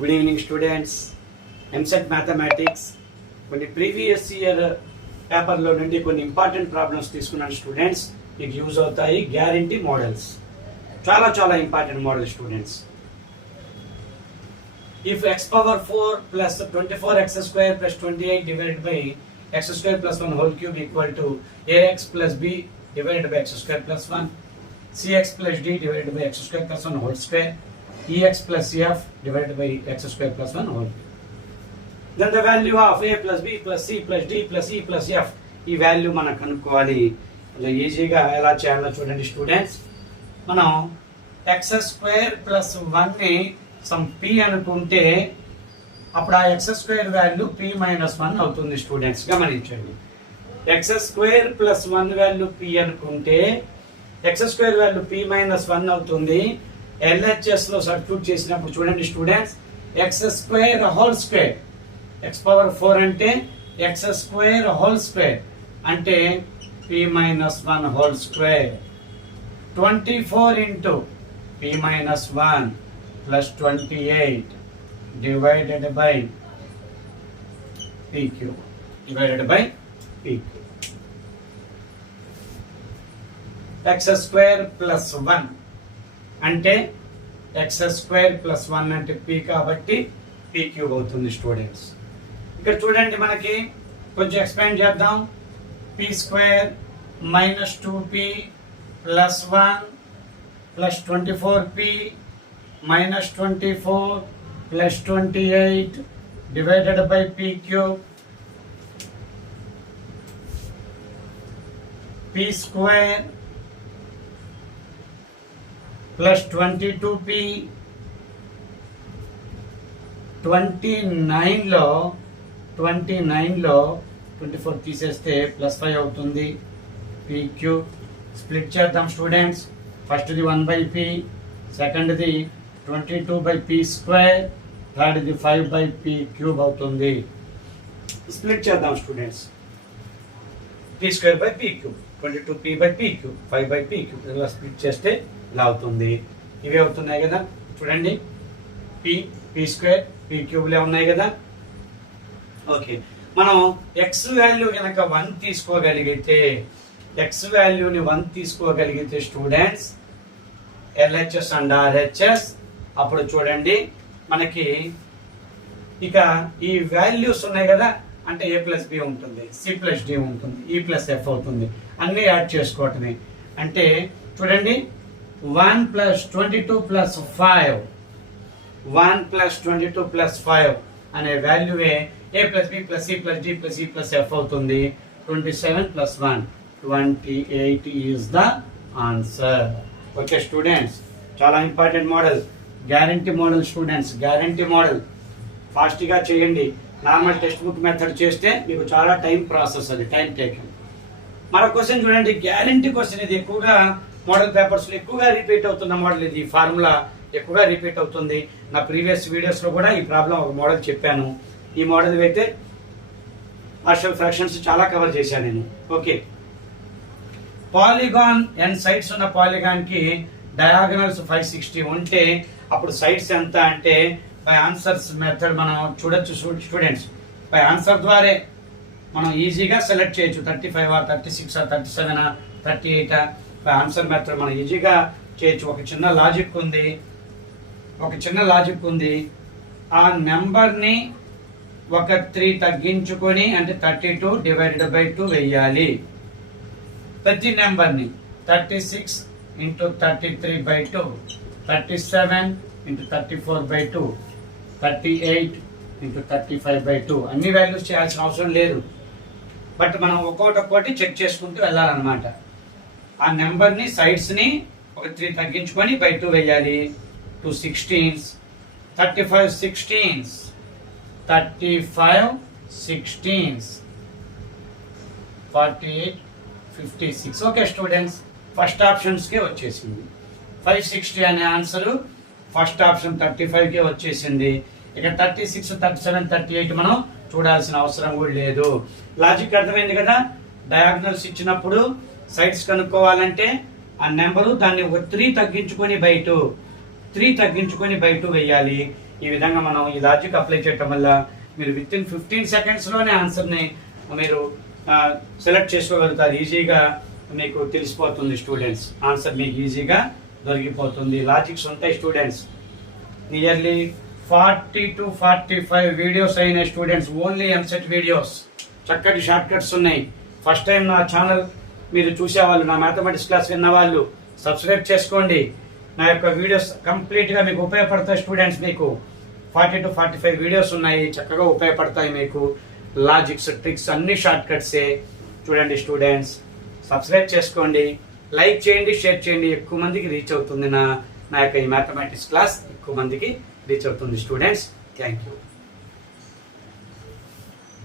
Good evening students. EAMCET mathematics కొన్ని previous year పేపర్లో నుండి కొన్ని ఇంపార్టెంట్ ప్రాబ్లమ్స్ తీసుకున్నాను స్టూడెంట్స్. మీకు యూజ్ అవుతాయి. గ్యారంటీ మోడల్స్ చాలా చాలా important model students. If x power 4 plus 24x square plus 28 divided by x square plus 1 whole cube equal to ax plus b divided by x square plus 1, cx plus d divided by x square plus 1 whole square, ex plus f divided by x square plus 1 whole cube. Then the value of a plus b plus c plus d plus e plus f, ఈ value మనం కనుక్కోవాలి. ఈజీగా ఎలా చేయాలో చూడండి students. మనం x square plus 1 ని some p అనుకుంటే అప్పుడు ఆ X square value p minus 1 అవుతుంది స్టూడెంట్స్. గమనించండి, X square plus 1 value p అనుకుంటే X square value p minus 1 అవుతుంది. ఎల్హెచ్ఎస్ లో సబ్స్టిట్యూట్ చేసినప్పుడు చూడండి students, X square whole square, X power 4 అంటే ఎక్స్ స్క్వేర్ హోల్ స్క్వేర్ అంటే p minus 1 whole square, 24 into p minus 1 plus 28 divided by p cube divided by p cube. x square plus 1 అంటే x square plus 1 అంటే p కాబట్టి p cube అవుతుంది students. ఇక్కడ చూడండి, మనకి కొంచెం ఎక్స్పాండ్ చేద్దాం. p square minus 2p plus 1 plus 24p minus 24 plus 28 divided by p cube, p square plus 22p, 29 లో 24 తీసేస్తే ప్లస్ 5 అవుతుంది. p క్యూబ్ స్ప్లిట్ చేద్దాం స్టూడెంట్స్. ఫస్ట్ది 1 by p, సెకండ్ది 22 by p స్క్వేర్, థర్డ్ది 5 by p క్యూబ్ అవుతుంది. Split చేద్దాం students. p square by p cube, 22p by p cube, 5 by p cube ఇలా స్ప్లిట్ చేస్తే ఇలా అవుతుంది. ఇవి అవుతున్నాయి కదా చూడండి, p స్క్వేర్ p క్యూబ్లే ఉన్నాయి కదా. ఓకే, మనం x వాల్యూ కనుక 1 తీసుకోగలిగితే, x వాల్యూని 1 తీసుకోగలిగితే స్టూడెంట్స్, LHS అండ్ RHS, అప్పుడు చూడండి మనకి ఇక ఈ వాల్యూస్ ఉన్నాయి కదా, అంటే a ప్లస్ బి ఉంటుంది, c ప్లస్ డి ఉంటుంది, e ప్లస్ ఎఫ్ అవుతుంది. అన్నీ యాడ్ చేసుకోవటమే. అంటే చూడండి, 1 ప్లస్ 22 ప్లస్ 5, 1 ప్లస్ 22 ప్లస్ 5 అనే వాల్యూవే a plus B plus c plus D plus e plus F అవుతుంది. 27 plus 1 28 is the answer. Okay students, చాలా important model, guarantee model students. Guarantee model ఫాస్ట్గా చేయండి. నార్మల్ టెక్స్ట్ బుక్ మెథడ్ చేస్తే మీకు చాలా time process, అది టైం టేకింగ్. మరో question చూడండి, గ్యారంటీ క్వశ్చన్. ఇది ఎక్కువగా మోడల్ పేపర్స్లో ఎక్కువగా రిపీట్ అవుతున్న మోడల్ ఇది. ఫార్ములా ఎక్కువగా రిపీట్ అవుతుంది. నా ప్రీవియస్ వీడియోస్లో కూడా ఈ ప్రాబ్లం ఒక మోడల్ చెప్పాను. ఈ మోడల్ అయితే పార్షియల్ ఫ్రాక్షన్స్ చాలా కవర్ చేశాను నేను. ఓకే, పాలిగాన్ n సైడ్స్ ఉన్న పాలిగాన్ కి డయాగనల్స్ 560 ఉంటే అప్పుడు సైడ్స్ ఎంత అంటే బై ఆన్సర్స్ మెథడ్ మనం చూడొచ్చు స్టూడెంట్స్. బై ఆన్సర్ ద్వారా మనం ఈజీగా సెలెక్ట్ చేయొచ్చు. 35 36 37 38 బై ఆన్సర్ మెథడ్ మనం ఈజీగా చేయొచ్చు. ఒక చిన్న లాజిక్ ఉంది. ఆ నెంబర్ని ఒక 3 తగ్గించుకొని అంటే 32 డివైడెడ్ బై 2 వేయాలి. ప్రతి నెంబర్ని 36 into 33 by 2, 37 into 34 by 2, 38 into 35 by 2 అన్ని వాల్యూస్ చేయాల్సిన అవసరం లేదు. బట్ మనం ఒక్కొక్కటి చెక్ చేసుకుంటూ వెళ్ళాలన్నమాట. ఆ నెంబర్ని సైడ్స్ని ఒక 3 తగ్గించుకొని by 2 వేయాలి. 2 16s, 35 16s, 35 16s, 48 56. Okay students, first ఆప్షన్స్కే వచ్చేసింది. 560 అనే ఆన్సర్ ఫస్ట్ ఆప్షన్ 35కే వచ్చేసింది. ఇక 36 37 38 మనం చూడాల్సిన అవసరం కూడా లేదు. లాజిక్ అర్థమైంది కదా. డయాగ్నల్స్ ఇచ్చినప్పుడు సైడ్స్ కనుక్కోవాలంటే ఆ నెంబరు దాన్ని 3 తగ్గించుకొని బై 2 వేయాలి. ఈ విధంగా మనం ఈ లాజిక్ అప్లై చేయటం వల్ల మీరు విత్ ఇన్ 15 సెకండ్స్లోనే ఆన్సర్ని మీరు సెలెక్ట్ చేసుకోగలుగుతారు. ఈజీగా మీకు తెలిసిపోతుంది స్టూడెంట్స్, ఆన్సర్ మీకు ఈజీగా దొరికిపోతుంది. లాజిక్స్ ఉంటాయి స్టూడెంట్స్. నియర్లీ 40 to 45 వీడియోస్ అయినాయి స్టూడెంట్స్, ఓన్లీ ఎంసెట్ వీడియోస్. చక్కటి షార్ట్ కట్స్ ఉన్నాయి. ఫస్ట్ టైం నా ఛానల్ మీరు చూసేవాళ్ళు, నా మ్యాథమెటిక్స్ క్లాస్ విన్నవాళ్ళు సబ్స్క్రైబ్ చేసుకోండి. నా యొక్క వీడియోస్ కంప్లీట్గా మీకు ఉపయోగపడతాయి స్టూడెంట్స్. మీకు 40 to 45 వీడియోస్ ఉన్నాయి, చక్కగా ఉపయోగపడతాయి మీకు. లాజిక్స్, ట్రిక్స్ అన్ని షార్ట్ కట్సే. చూడండి స్టూడెంట్స్, సబ్స్క్రైబ్ చేసుకోండి, లైక్ చేయండి, షేర్ చేయండి. ఎక్కువ మందికి రీచ్ అవుతుంది నా యొక్క ఈ మ్యాథమెటిక్స్ క్లాస్, ఎక్కువ మందికి రీచ్ అవుతుంది స్టూడెంట్స్. Thank you.